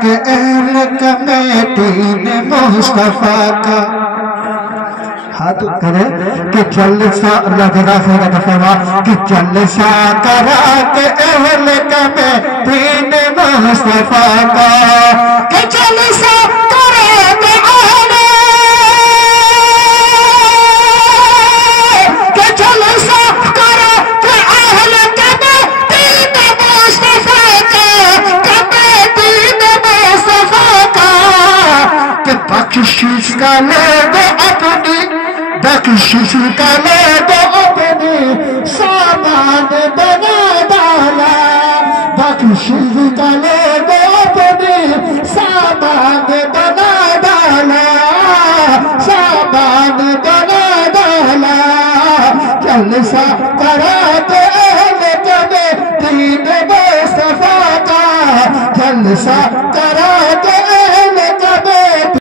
کہ اہل کمیٹی نے مصطفیٰ کا ہاتھ کرے کہ جلسہ اللہ جزا خیر دفعہ کہ جلسہ کرا کہ اہل کمیٹی نے مصطفیٰ کا کہ جلسہ کرے کہ اہل کہ جلسہ کرے کہ اہل کمیٹی نے مصطفیٰ کا کمیٹی نے مصطفیٰ کا کہ بخشش کا لے دے اپنی بخشش کا لے دو اپنی سامان بنا ڈالا بخشش کا لے دو اپنی سامان بنا ڈالا سامان بنا ڈالا جلسہ کرا دے اہل کمیٹی نے مصطفیٰ کا جلسہ کرا